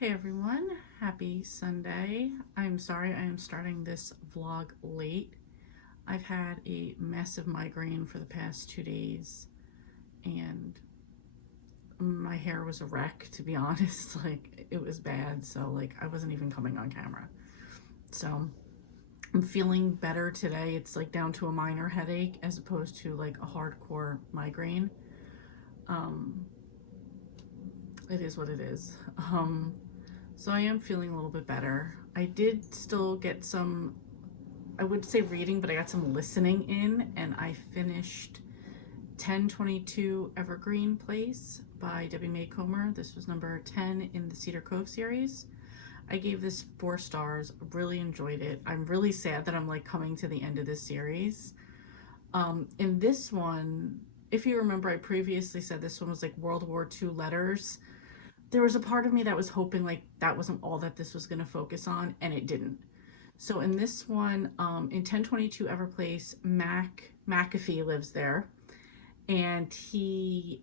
Hey everyone, happy Sunday. I'm sorry I am starting this vlog late. I've had a massive migraine for the past 2 days and my hair was a wreck, to be honest. Like, it was bad, so like I wasn't even coming on camera. So I'm feeling better today. It's like down to a minor headache as opposed to like a hardcore migraine. Um, it is what it is. So I am feeling a little bit better. I did still get some, I would say reading, but I got some listening in, and I finished 1022 Evergreen Place by Debbie May Comer. This was number 10 in the Cedar Cove series. I gave this 4 stars, really enjoyed it. I'm really sad that I'm like coming to the end of this series. In this one, if you remember, I previously said this one was like World War II letters. There was a part of me that was hoping like that wasn't all that this was going to focus on, and it didn't. So in this one, in 1022 Everplace, McAfee lives there, and he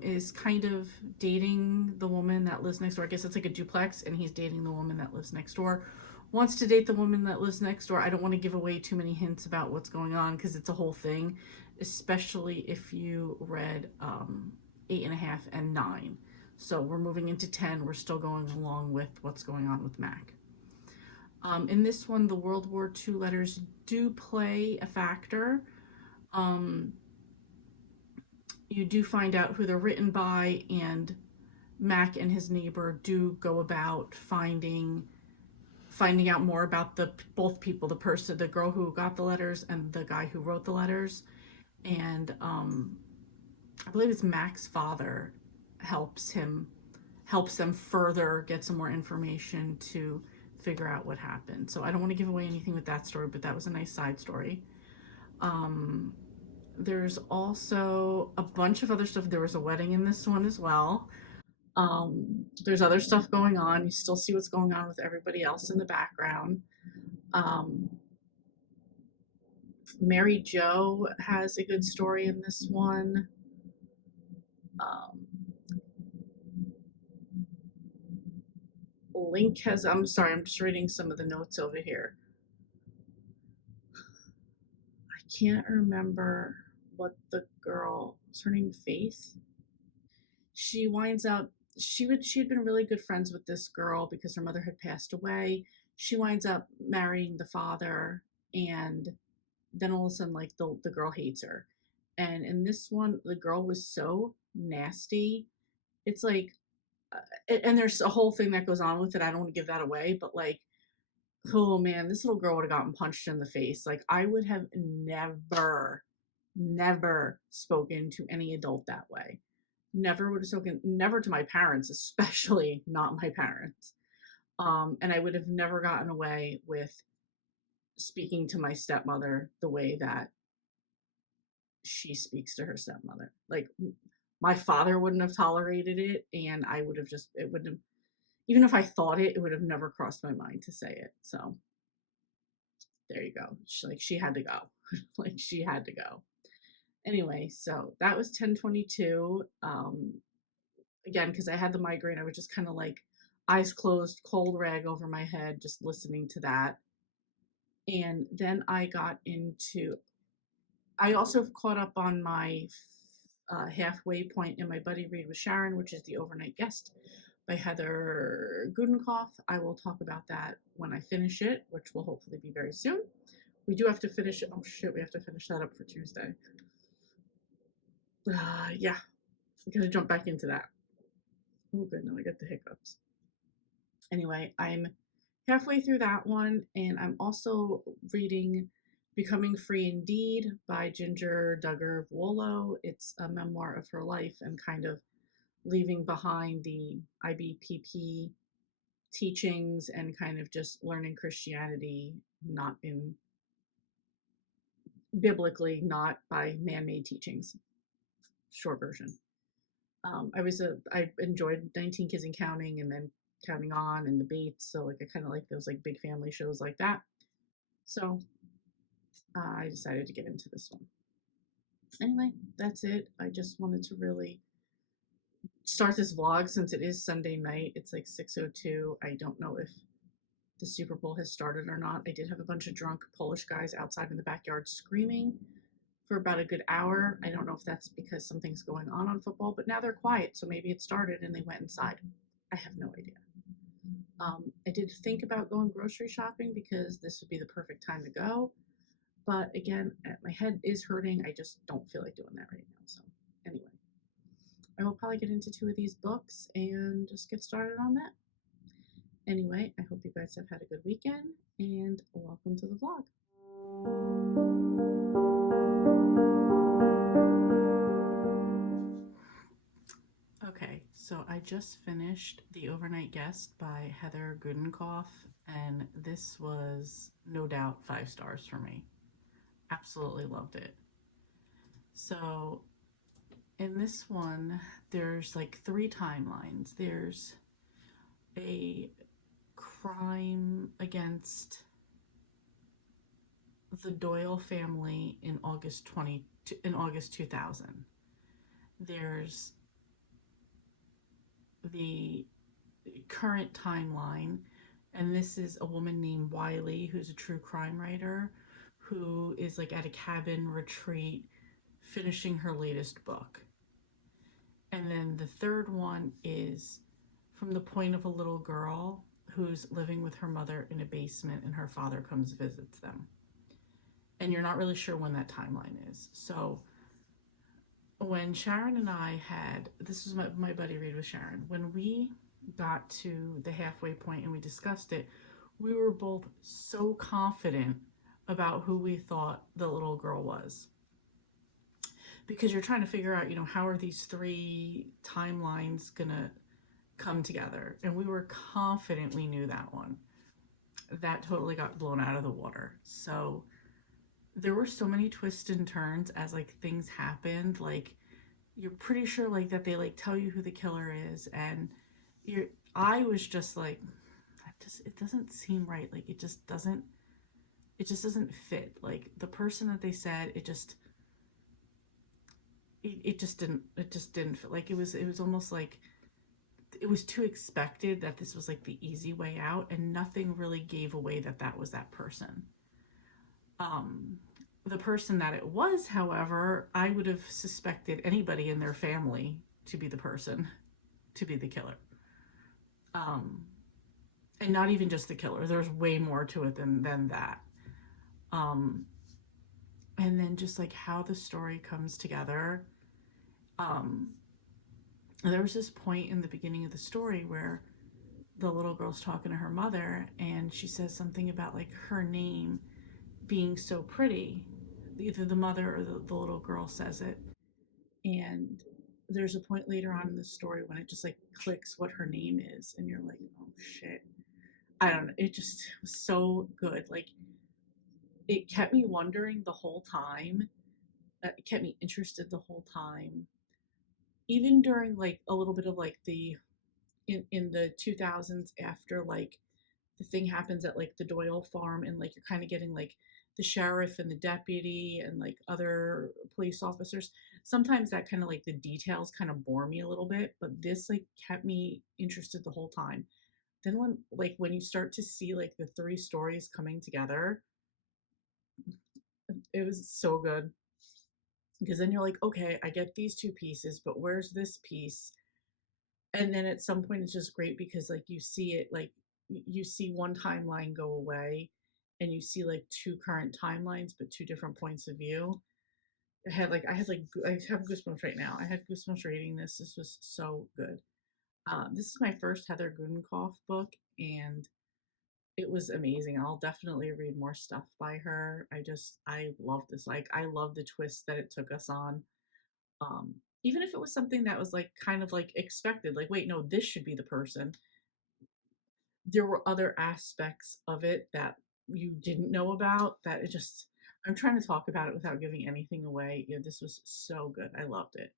is kind of dating the woman that lives next door. I guess it's like a duplex, and he's dating the woman that lives next door. Wants to date the woman that lives next door. I don't want to give away too many hints about what's going on because it's a whole thing, especially if you read 8.5 and 9. So we're moving into 10. We're still going along with what's going on with Mac. In this one, the World War II letters do play a factor. Um, you do find out who they're written by, and Mac and his neighbor do go about finding out more about the both people, the girl who got the letters and the guy who wrote the letters. And I believe it's Mac's father helps them further get some more information to figure out what happened. So I don't want to give away anything with that story, but that was a nice side story. Um, there's also a bunch of other stuff. There was a wedding in this one as well. There's other stuff going on. You still see what's going on with everybody else in the background. Um, Mary Jo has a good story in this one. Um, Link has, I'm sorry, I'm just reading some of the notes over here. I can't remember what the girl, what's her name, Faith? She winds up, she'd been really good friends with this girl because her mother had passed away. She winds up marrying the father, and then all of a sudden, like, the girl hates her. And in this one, the girl was so nasty. It's like, and there's a whole thing that goes on with it. I don't want to give that away, but like, oh man, this little girl would have gotten punched in the face. Like, I would have never spoken to any adult that way. Never would have spoken, never to my parents, especially not my parents. And I would have never gotten away with speaking to my stepmother the way that she speaks to her stepmother. Like, my father wouldn't have tolerated it, and I would have just, it wouldn't have, even if I thought it, it would have never crossed my mind to say it. So there you go. She had to go. Like, she had to go. Anyway, so that was 1022. Again, because I had the migraine, I was just kind of like eyes closed, cold rag over my head, just listening to that. And then I also caught up on my halfway point in my buddy read with Sharon, which is The Overnight Guest by Heather Gudenkoff. I will talk about that when I finish it, which will hopefully be very soon. We do have to finish it. Oh shit, we have to finish that up for Tuesday. Yeah, we gotta jump back into that. Oh, good, now I get the hiccups. Anyway, I'm halfway through that one, and I'm also reading Becoming Free Indeed by Ginger Duggar Vuolo. It's a memoir of her life and kind of leaving behind the IBPP teachings and kind of just learning Christianity, not in biblically, not by man-made teachings. Short version. I enjoyed 19 Kids and Counting, and then Counting On and The Bates. So like I kind of like those like big family shows like that. So I decided to get into this one. Anyway, that's it. I just wanted to really start this vlog since it is Sunday night. It's like 6:02. I don't know if the Super Bowl has started or not. I did have a bunch of drunk Polish guys outside in the backyard screaming for about a good hour. I don't know if that's because something's going on football, but now they're quiet, so maybe it started and they went inside. I have no idea. I did think about going grocery shopping because this would be the perfect time to go, but again, my head is hurting. I just don't feel like doing that right now. So, anyway, I will probably get into two of these books and just get started on that. Anyway, I hope you guys have had a good weekend and welcome to the vlog. Okay, so I just finished The Overnight Guest by Heather Goodenkoff, and this was no doubt 5 stars for me. Absolutely loved it. So in this one, there's like 3 timelines. There's a crime against the Doyle family in August 2000. There's the current timeline, and this is a woman named Wiley who's a true crime writer who is like at a cabin retreat finishing her latest book. And then the third one is from the point of a little girl who's living with her mother in a basement and her father comes visits them. And you're not really sure when that timeline is. So when Sharon and I had, this was my buddy read with Sharon, when we got to the halfway point and we discussed it, we were both so confident about who we thought the little girl was. Because you're trying to figure out, how are these 3 timelines gonna come together? And we were confident we knew that one. That totally got blown out of the water. So there were so many twists and turns as like things happened. Like you're pretty sure like that they like tell you who the killer is, and I was just like, it doesn't seem right. Like it just doesn't fit. Like the person that they said, it just didn't feel like it was almost like it was too expected that this was like the easy way out, and nothing really gave away that was that person. The person that it was, however, I would have suspected anybody in their family to be the person, to be the killer. And not even just the killer, there's way more to it than that. And then just like how the story comes together. There was this point in the beginning of the story where the little girl's talking to her mother and she says something about like her name being so pretty. Either the mother or the little girl says it. And there's a point later on in the story when it just like clicks what her name is, and you're like, oh shit. I don't know. It just was so good. Like it kept me wondering the whole time. It kept me interested the whole time. Even during like a little bit of like the in the 2000s after like the thing happens at like the Doyle farm, and like you're kind of getting like the sheriff and the deputy and like other police officers. Sometimes that kind of like the details kind of bore me a little bit, but this like kept me interested the whole time. Then when you start to see like the 3 stories coming together, it was so good. Because then you're like, okay, I get these 2 pieces, but where's this piece? And then at some point it's just great because like you see it, like you see one timeline go away and you see like 2 current timelines but 2 different points of view. I have goosebumps right now. I had goosebumps reading this. This was so good. This is my first Heather Goodenkoff book, and it was amazing. I'll definitely read more stuff by her. I love this. Like I love the twist that it took us on. Um, Even if it was something that was like kind of like expected, like wait, no, this should be the person. There were other aspects of it that you didn't know about that it just I'm trying to talk about it without giving anything away. This was so good. I loved it.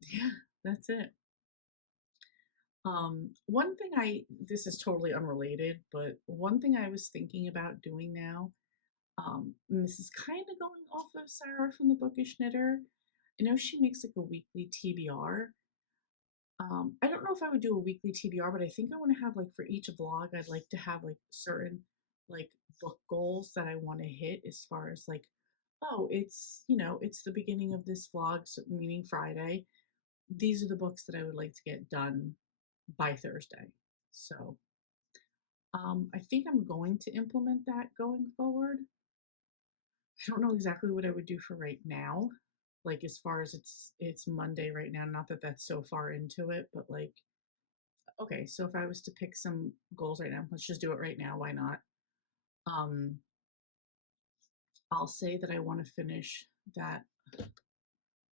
Yeah, that's it. One thing this is totally unrelated, but one thing I was thinking about doing now, and this is kind of going off of Sarah from the Bookish Knitter. I know she makes like a weekly TBR. I don't know if I would do a weekly TBR, but I think I want to have like for each vlog, I'd like to have like certain like book goals that I want to hit as far as like, oh, it's, you know, it's the beginning of this vlog, so, meaning Friday. These are the books that I would like to get done by Thursday. So I think I'm going to implement that going forward. I don't know exactly what I would do for right now. Like as far as it's Monday right now, not that that's so far into it, but like okay, so if I was to pick some goals right now, let's just do it right now, why not? Um I'll say that I want to finish that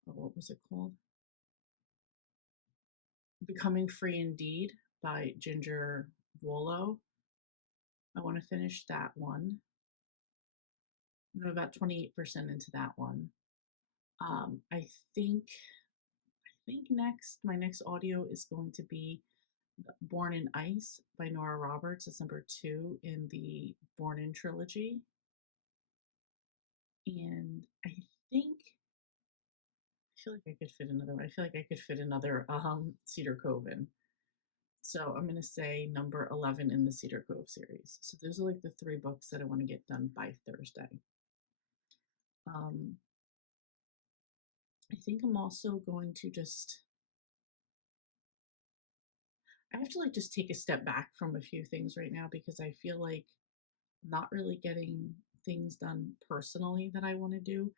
what was it called? Becoming Free Indeed by Ginger Wollo. I want to finish that one. I'm about 28% into that one. I think next my next audio is going to be Born in Ice by Nora Roberts. It's number 2 in the Born in trilogy. And I think I feel like I could fit another one. I feel like I could fit another Cedar Cove in. So I'm gonna say number 11 in the Cedar Cove series. So those are like the 3 books that I want to get done by Thursday. Um, I think I'm also going to I have to like just take a step back from a few things right now because I feel like I'm not really getting things done personally that I want to do,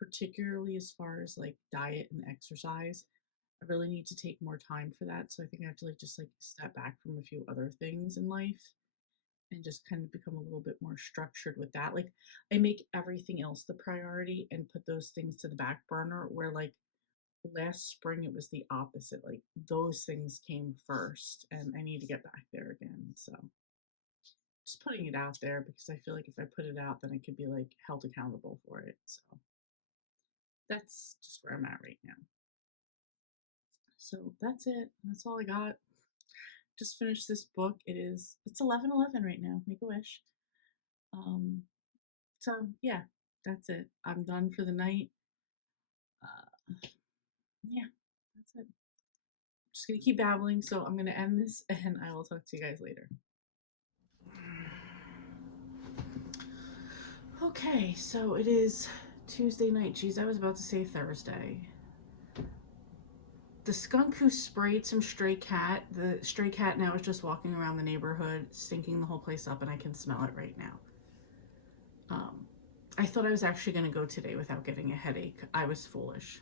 particularly as far as like diet and exercise. I really need to take more time for that. So I think I have to like just like step back from a few other things in life and just kind of become a little bit more structured with that. Like I make everything else the priority and put those things to the back burner where like last spring it was the opposite. Like those things came first and I need to get back there again. So just putting it out there because I feel like if I put it out then I could be like held accountable for it. So that's just where I'm at right now. So that's it. That's all I got. Just finished this book. It's 11:11 right now. Make a wish. Um so yeah, that's it. I'm done for the night. Uh yeah, that's it. Just gonna keep babbling, so I'm gonna end this and I will talk to you guys later. Okay, so it is Tuesday night. Geez, I was about to say Thursday. The skunk who sprayed some stray cat, the stray cat now is just walking around the neighborhood, stinking the whole place up, and I can smell it right now. I thought I was actually going to go today without getting a headache. I was foolish.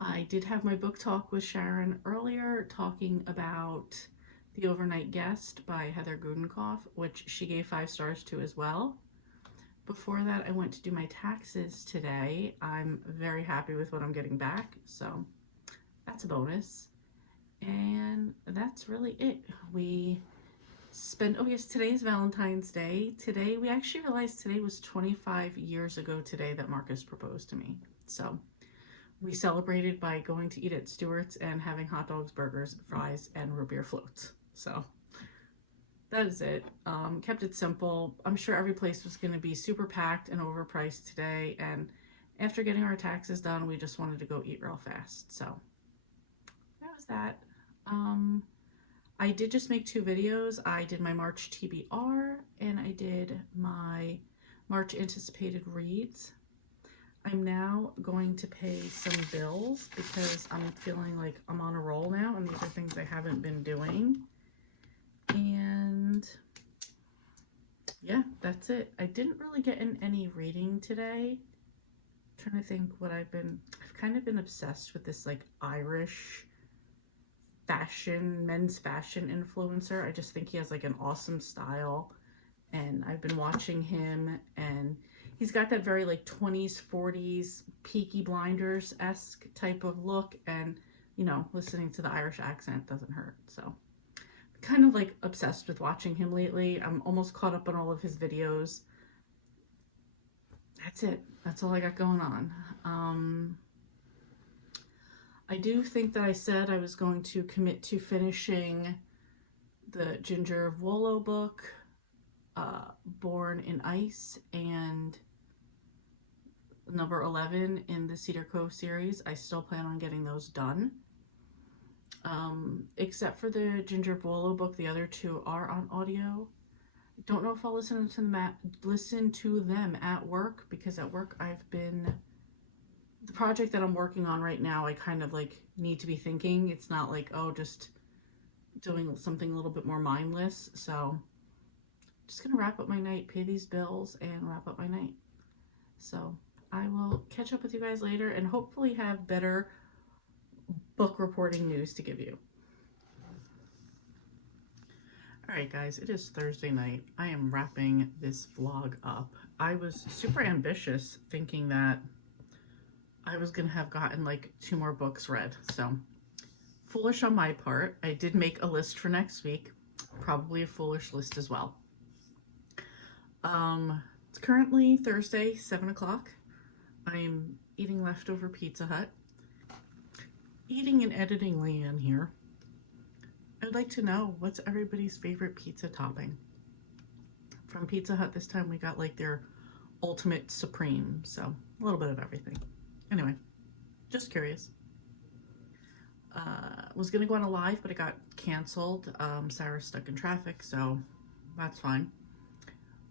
I did have my book talk with Sharon earlier, talking about The Overnight Guest by Heather Gudenkauf, which she gave 5 stars to as well. Before that, I went to do my taxes today. I'm very happy with what I'm getting back, so that's a bonus. And that's really it. We spent, oh yes, today is Valentine's Day. Today, we actually realized today was 25 years ago today that Marcus proposed to me. So we celebrated by going to eat at Stewart's and having hot dogs, burgers, fries, and root beer floats. So that is it. Kept it simple. I'm sure every place was going to be super packed and overpriced today. And after getting our taxes done, we just wanted to go eat real fast. So that was that. I did just make 2 videos. I did my March TBR and I did my March anticipated reads. I'm now going to pay some bills because I'm feeling like I'm on a roll now and these are things I haven't been doing. And yeah, that's it. I didn't really get in any reading today. I'm trying to think what I've kind of been obsessed with this like Irish men's fashion influencer. I just think he has like an awesome style and I've been watching him and he's got that very like 20s, 40s Peaky Blinders-esque type of look and you know, listening to the Irish accent doesn't hurt. So kind of like obsessed with watching him lately. I'm almost caught up on all of his videos. That's it. That's all I got going on. I do think that I said I was going to commit to finishing the Ginger Wollo book, Born in Ice, and number 11 in the Cedar Cove series. I still plan on getting those done. Except for the Ginger Volo book, the other two are on audio. Don't know if I'll listen to them at work, because at work the project that I'm working on right now, I kind of like need to be thinking. It's not like, oh, just doing something a little bit more mindless. So just gonna wrap up my night, pay these bills, and wrap up my night. So I will catch up with you guys later and hopefully have better book reporting news to give you. Alright guys, it is Thursday night. I am wrapping this vlog up. I was super ambitious thinking that I was gonna have gotten like 2 more books read. So foolish on my part. I did make a list for next week. Probably a foolish list as well. It's currently Thursday, 7 o'clock. I'm eating leftover Pizza Hut. Eating and editing Leanne here. I'd like to know, what's everybody's favorite pizza topping? From Pizza Hut this time we got like their ultimate supreme, so a little bit of everything. Anyway, just curious. Was gonna go on a live, but it got canceled. Sarah's stuck in traffic, so that's fine.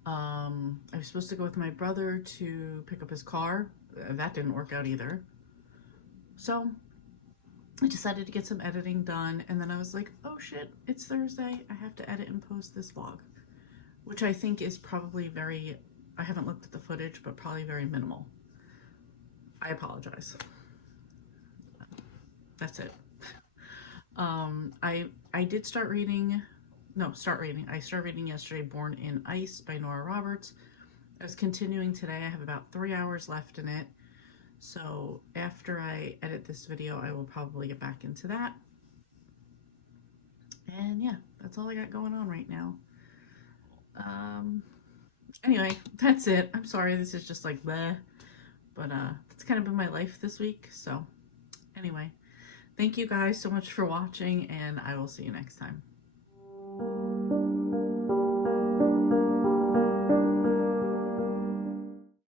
I was supposed to go with my brother to pick up his car. That didn't work out either. So I decided to get some editing done, and then I was like, oh shit, it's Thursday. I have to edit and post this vlog, which I think is probably I haven't looked at the footage, but probably very minimal. I apologize. That's it. I did start reading yesterday Born in Ice by Nora Roberts. I was continuing today. I have about 3 hours left in it. So after I edit this video, I will probably get back into that. And yeah, that's all I got going on right now. Anyway, that's it. I'm sorry, this is just like bleh, but that's kind of been my life this week. So anyway, thank you guys so much for watching, and I will see you next time.